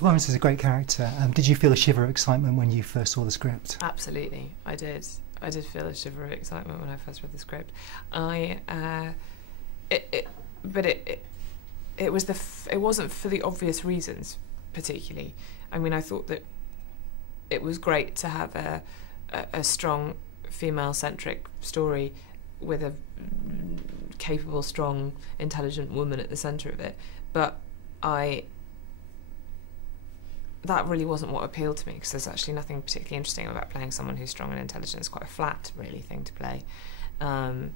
Florence is a great character. Did you feel a shiver of excitement when you first saw the script? Absolutely, I did. I did feel a shiver of excitement when I first read the script. It wasn't for the obvious reasons, particularly. I mean, I thought that it was great to have a strong female-centric story with a capable, strong, intelligent woman at the centre of it, but that really wasn't what appealed to me, because there's actually nothing particularly interesting about playing someone who's strong and intelligent. It's quite a flat, really, thing to play. I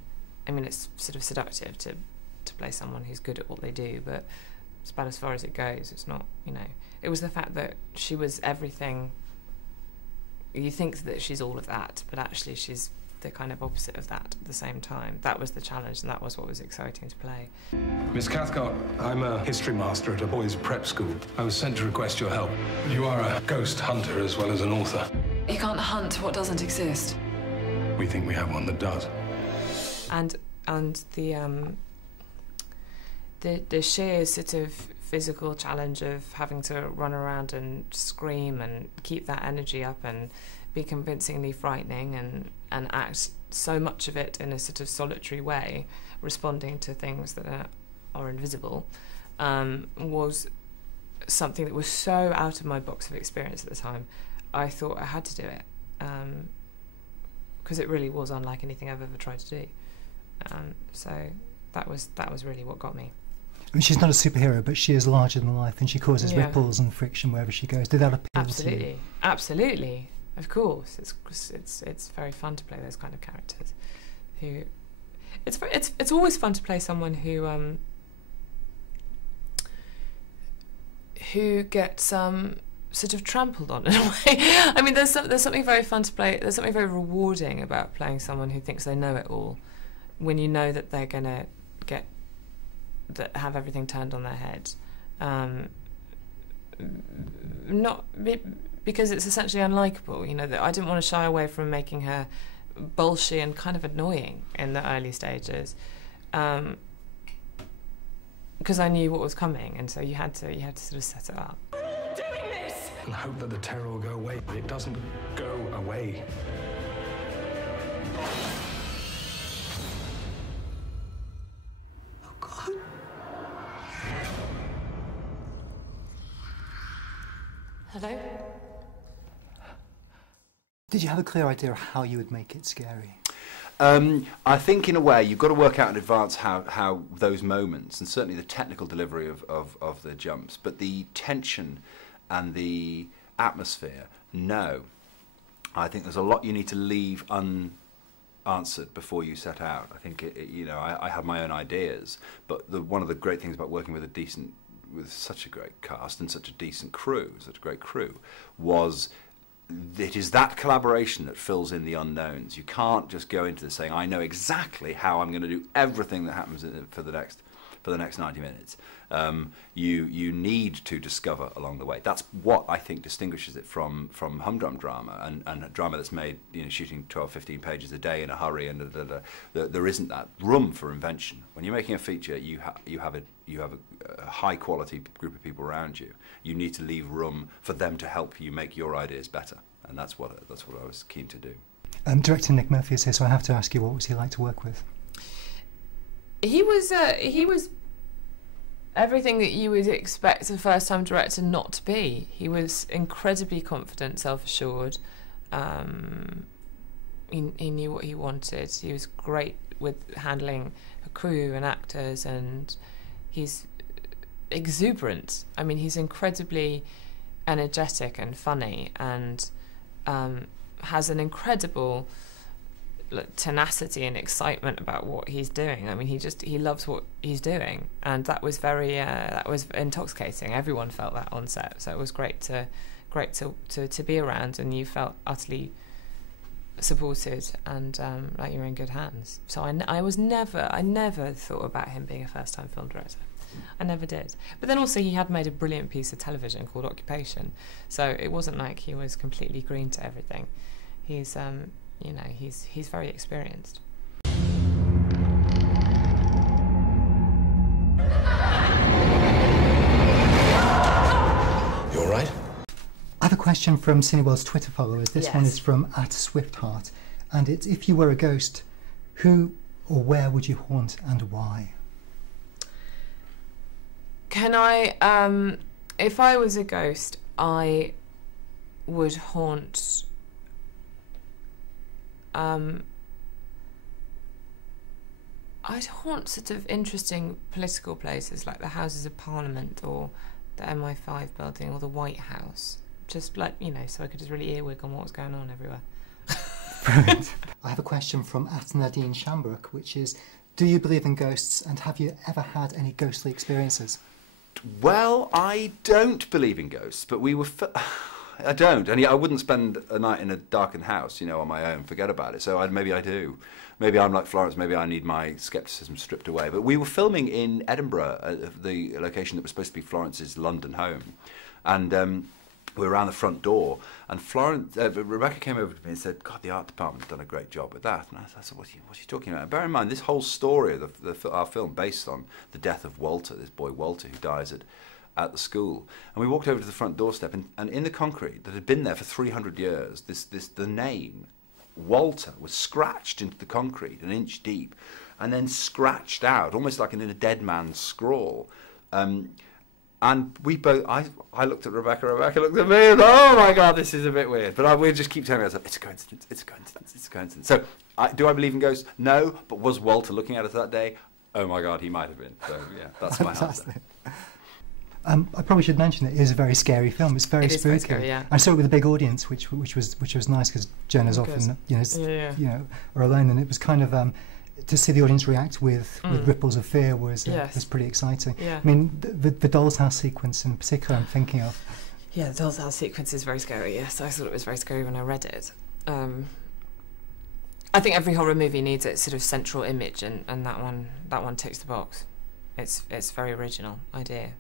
mean, it's sort of seductive to play someone who's good at what they do, but it's about as far as it goes. It's not, you know... It was the fact that she was everything. You think that she's all of that, but actually she's the kind of opposite of that at the same time. That was the challenge, and that was what was exciting to play. Miss Cathcart, I'm a history master at a boys' prep school. I was sent to request your help. You are a ghost hunter as well as an author. You can't hunt what doesn't exist. We think we have one that does. And the sheer sort of physical challenge of having to run around and scream and keep that energy up and be convincingly frightening and act so much of it in a sort of solitary way, responding to things that are invisible, was something that was so out of my box of experience at the time. I thought I had to do it, because it really was unlike anything I've ever tried to do. So that was really what got me. I mean, she's not a superhero, but she is larger than life, and she causes ripples and friction wherever she goes. Did that appeal to you? Absolutely. Of course, it's very fun to play those kind of characters. It's always fun to play someone who gets sort of trampled on in a way. I mean, there's something very fun to play. There's something very rewarding about playing someone who thinks they know it all, when you know that they're gonna have everything turned on their head. Because it's essentially unlikable, you know, that I didn't want to shy away from making her bolshy and kind of annoying in the early stages, because I knew what was coming, and so you had to sort of set it up. Why are you doing this? And hope that the terror will go away, but it doesn't go away. Oh, God. Hello? Did you have a clear idea of how you would make it scary? I think in a way you've got to work out in advance how those moments, and certainly the technical delivery of the jumps, but the tension and the atmosphere, no. I think there's a lot you need to leave unanswered before you set out. I think, you know, I have my own ideas, but one of the great things about working with such a great cast and such a decent crew, such a great crew, was it is that collaboration that fills in the unknowns. You can't just go into this saying, I know exactly how I'm going to do everything that happens for the next 90 minutes. You need to discover along the way. That's what I think distinguishes it from humdrum drama and drama that's made, you know, shooting 12, 15 pages a day in a hurry, and there isn't that room for invention. When you're making a feature, you have a high quality group of people around you. You need to leave room for them to help you make your ideas better, and that's what I was keen to do. Director Nick Murphy is here, so I have to ask you, what was he like to work with? He was everything that you would expect a first-time director not to be. He was incredibly confident, self-assured. He knew what he wanted. He was great with handling a crew and actors, and he's exuberant. I mean, he's incredibly energetic and funny, and has an incredible tenacity and excitement about what he's doing. I mean, he loves what he's doing, and that was very that was intoxicating. Everyone felt that on set, so it was great to be around, and you felt utterly supported and like you were in good hands. So I never thought about him being a first-time film director. I never did. But then also he had made a brilliant piece of television called Occupation, so it wasn't like he was completely green to everything. He's you know, he's very experienced. You all right? question from Cineworld's Twitter followers. This one is from @SwiftHeart, and it's, if you were a ghost, who or where would you haunt and why? Can I, if I was a ghost, I would haunt, I'd haunt sort of interesting political places like the Houses of Parliament or the MI5 building or the White House. Just like, you know, so I could just really earwig on what was going on everywhere. Brilliant. I have a question from @Nadine Shambrook, which is, do you believe in ghosts and have you ever had any ghostly experiences? Well, I don't believe in ghosts, but we were... I don't, and I wouldn't spend a night in a darkened house, you know, on my own. Forget about it. So maybe I do. Maybe I'm like Florence. Maybe I need my scepticism stripped away. But we were filming in Edinburgh, the location that was supposed to be Florence's London home, and we were around the front door. And Rebecca came over to me and said, "God, the art department's done a great job with that." And I said, "What's she talking about?" And bear in mind, this whole story of our film based on the death of Walter, this boy Walter who dies at the school. And we walked over to the front doorstep, and in the concrete that had been there for 300 years, the name Walter was scratched into the concrete an inch deep, and then scratched out, almost like in a dead man's scrawl. And we both, I looked at Rebecca looked at me, and oh my God, this is a bit weird. But we just keep telling ourselves, it's a coincidence, it's a coincidence, it's a coincidence. So, do I believe in ghosts? No, but was Walter looking at us that day? Oh my God, he might have been. So yeah, that's my answer. I probably should mention that it is a very scary film. It's very spooky. Very scary, yeah. I saw it with a big audience, which was nice because Jenna's often you know are alone, and it was kind of to see the audience react with ripples of fear was pretty exciting. Yeah. I mean, the Doll's House sequence in particular, I'm thinking of. Yeah, the Doll's House sequence is very scary. Yes, I thought it was very scary when I read it. I think every horror movie needs its sort of central image, and that one ticks the box. It's a very original idea.